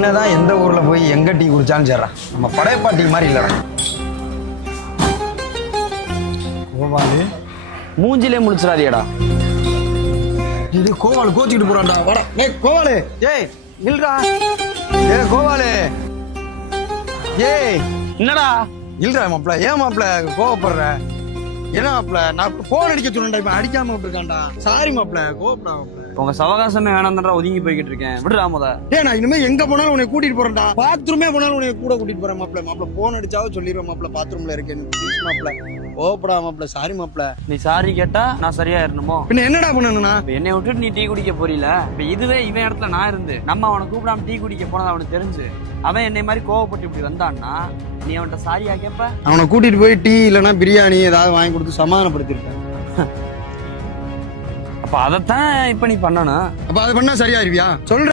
என்னதான் எந்த ஊர்ல போய் எங்க டீ குடிச்சாலும் சரிடா, நம்ம படையப்பா டீ மாதிரி இல்லடா. கோபாலு மூஞ்சிலே முடிச்சிடாதியடா. இது கோபாலு கோச்சிக்கிட்டு போறான்டா. வாடா ஏய் கோபாலு, ஏய் இல்லடா, ஏய் கோபாலு, ஏய் என்னடா இல்லடா மாப்ள, ஏன் மாப்ள கோவப்படுற? என்ன மாப்ள, நான் போன் அடிக்க சொன்னேன்டா, இப்ப அடிக்காம விட்டுருக்கான்டா. சாரி மாப்ள, கோவப்படா மாப்ள. உங்க சவகாசமே வேணாம்ன்றா ஒதுங்கி போய்கிட்டு இருக்கேன். விடுறா முத. ஏய் நான் இனிமே எங்க போனாலும் உன்னை கூட்டிட்டு போறேன்டா. பாத்ரூமே போனாலும் உன்னை கூட கூட்டிட்டு போறேன் மாப்ள. மாப்ள போன் அடிச்சாவும் சொல்லிடுவேன் மாப்ள, பாத்ரூம்ல இருக்கேன்னு. ப்ளீஸ் மாப்ள, கோவப்படா மாப்ள, சாரி மாப்ள. நீ சாரி கேட்டா நான் சரியா இருந்தமோ? பின்ன என்னடா பண்ணணும்னா? இப்ப என்னை விட்டுட்டு நீ டீ குடிக்க போறீல, இப்ப இதுவே இவன் இடத்துல நான் இருந்து நம்ம அவனை கூப்பிடாம டீ குடிக்க போனது அவனுக்கு தெரிஞ்சு அவன் என்னை மாதிரி கோவப்பட்டு இப்படி வந்தான்னா நீ அவன்கிட்ட சாரியா கேப்ப? அவனை கூட்டிட்டு போய் டீ இல்லைன்னா பிரியாணி ஏதாவது வாங்கி கொடுத்து சமாதானப்படுத்திருப்பேன். அப்ப அதைத்தான் இப்ப நீ பண்ணணும். அப்ப அதை பண்ணா சரியா இருவியா? சொல்ற